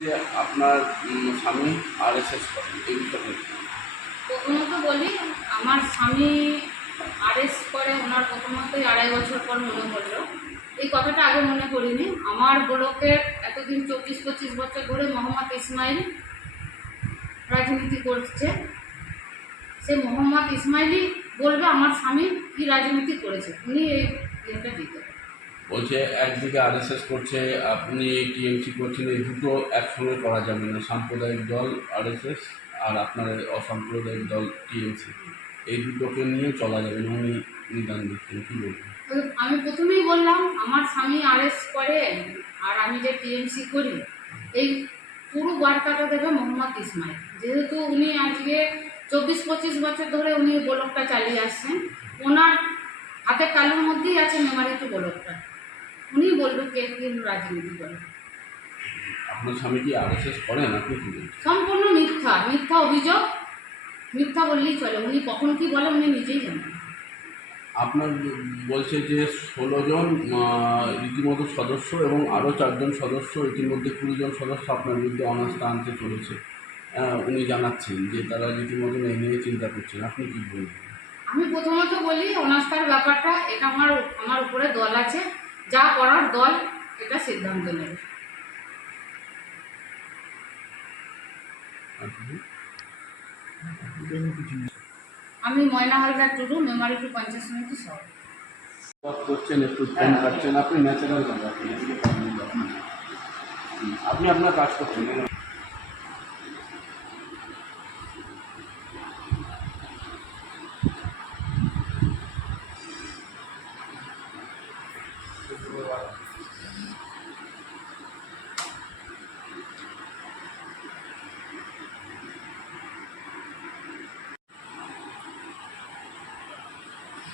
যে আপনার স্বামী আর এস এস করেন প্রথমত বলি, আমার স্বামী করে, ওনার প্রথমতই আড়াই বছর পর মনে এই কথাটা আগে মনে করিনি আমার এতদিন চব্বিশ, পঁচিশ বছর ধরে মোহাম্মদ ইসমাইল রাজনীতি করছে। সে মোহাম্মদ ইসমাইলই বলবে আমার স্বামী কি রাজনীতি করেছে। উনি এই ইয়েটা দিতে বলছে, একদিকে আর এস এস করছে, আপনি টিএমসি করছেন, এই দুটো একসঙ্গে করা যাবে না। সাম্প্রদায়িক দল আর এস এস আর আপনার অসাম্প্রদায়িক দল টিএমসি। এই দুটোকে নিয়ে চলা যাবে না, উনি নিদান দিচ্ছেন, কী বলবেন? আমি প্রথমেই বললাম, আমার স্বামী আরেস্ট করে আর আমি যে টিএমসি করি, এই পুরো বার্তাটা দেবে মোহাম্মদ ইসমাইল। যেহেতু উনি আজকে চব্বিশ, পঁচিশ বছর ধরে উনি ব্লকটা চালিয়ে আসছেন, ওনার হাতে কালুর মধ্যেই আছে মেমারিতে ব্লকটা। উনি বলবে কে কি রাজনীতি করে। আপনার স্বামী কি আর এস এস করেন আপনি কী সম্পূর্ণ মিথ্যা মিথ্যা অভিযোগ মিথ্যা বললেই চলে উনি কখন কি বলে উনি নিজেই জানেন। আপনার বলছে যে ষোলো জন রীতিমতো সদস্য এবং আরও চারজন সদস্য ইতিমধ্যে কুড়ি জন সদস্য আপনার বিরুদ্ধে অনাস্থা আনতে চলেছে। উনি জানাচ্ছেন যে তারা রীতিমতো এই নিয়ে চিন্তা করছেন। আপনি কী বলবেন? আমি প্রথমত বলি অনাস্থার ব্যাপারটা এটা আমার আমার উপরে দল আছে। যা করার দল এটা সিদ্ধান্ত নেবে। আমি ময়না হালদার টুডু, মেমারি টু পঞ্চাশ সমিতি সব। করছেন, একটু ফোন কাটছেন আপনি ন্যাচারাল আপনি আপনার কাজ করছেন।